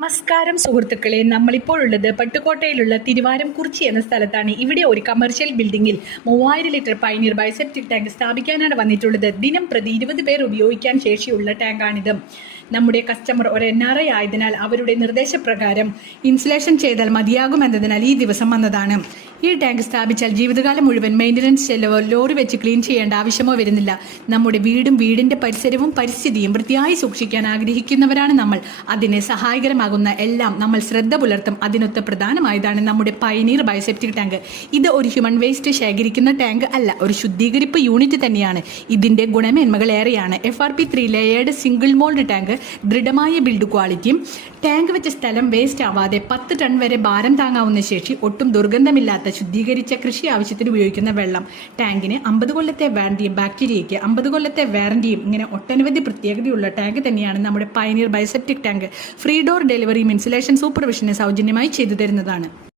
നമസ്കാരം സുഹൃത്തുക്കളെ, നമ്മളിപ്പോൾ ഉള്ളത് പട്ടുകോട്ടയിലുള്ള തിരുവാരം കുറിച്ചി എന്ന സ്ഥലത്താണ്. ഇവിടെ ഒരു കമേഴ്ഷ്യൽ ബിൽഡിംഗിൽ 3000 ലിറ്റർ പൈനീർ ബയോസെപ്റ്റിക് ടാങ്ക് സ്ഥാപിക്കാനാണ് വന്നിട്ടുള്ളത്. ദിനം പ്രതി 20 പേർ ഉപയോഗിക്കാൻ ശേഷിയുള്ള ടാങ്കാണിത്. നമ്മുടെ കസ്റ്റമർ ഒരു NRI ആയതിനാൽ അവരുടെ നിർദ്ദേശപ്രകാരം ഇൻസുലേഷൻ ചെയ്താൽ മതിയാകുമെന്നതിനാൽ ഈ ദിവസം വന്നതാണ്. ഈ ടാങ്ക് സ്ഥാപിച്ചാൽ ജീവിതകാലം മുഴുവൻ മെയിൻ്റനൻസ് ചെലവോ ലോറി വെച്ച് ക്ലീൻ ചെയ്യേണ്ട ആവശ്യമോ വരുന്നില്ല. നമ്മുടെ വീടും വീടിന്റെ പരിസരവും പരിസ്ഥിതിയും വൃത്തിയായി സൂക്ഷിക്കാൻ ആഗ്രഹിക്കുന്നവരാണ് നമ്മൾ. അതിന് സഹായകരമാകുന്ന എല്ലാം നമ്മൾ ശ്രദ്ധ പുലർത്തും. അതിനൊത്ത് പ്രധാനമായതാണ് നമ്മുടെ പൈനീർ ബയോസെപ്റ്റിക് ടാങ്ക്. ഇത് ഒരു ഹ്യൂമൻ വേസ്റ്റ് ശേഖരിക്കുന്ന ടാങ്ക് അല്ല, ഒരു ശുദ്ധീകരിപ്പ് യൂണിറ്റ് തന്നെയാണ്. ഇതിന്റെ ഗുണമേന്മകൾ ഏറെയാണ്. FRP 3 layered single mould tank, ദൃഢമായ ബിൽഡ് ക്വാളിറ്റിയും ടാങ്ക് വെച്ച സ്ഥലം വേസ്റ്റ് ആവാതെ 10 ടൺ വരെ ഭാരം താങ്ങാവുന്ന ശേഷി, ഒട്ടും ദുർഗന്ധമില്ലാത്ത ശുദ്ധീകരിച്ച കൃഷി ആവശ്യത്തിന് ഉപയോഗിക്കുന്ന വെള്ളം. ടാങ്കിന് 50 കൊല്ലത്തെ വാറന്റിയും ബാക്ടീരിയയ്ക്ക് 50 കൊല്ലത്തെ വാറന്റിയും, ഇങ്ങനെ ഒട്ടനവധി പ്രത്യേകതയുള്ള ടാങ്ക് തന്നെയാണ് നമ്മുടെ പൈനീർ ബയോസെപ്റ്റിക് ടാങ്ക്. ഫ്രീ ഡോർ ഡെലിവറിയും ഇൻസുലേഷൻ സൂപ്പർവിഷന് സൗജന്യമായി ചെയ്തു തരുന്നതാണ്.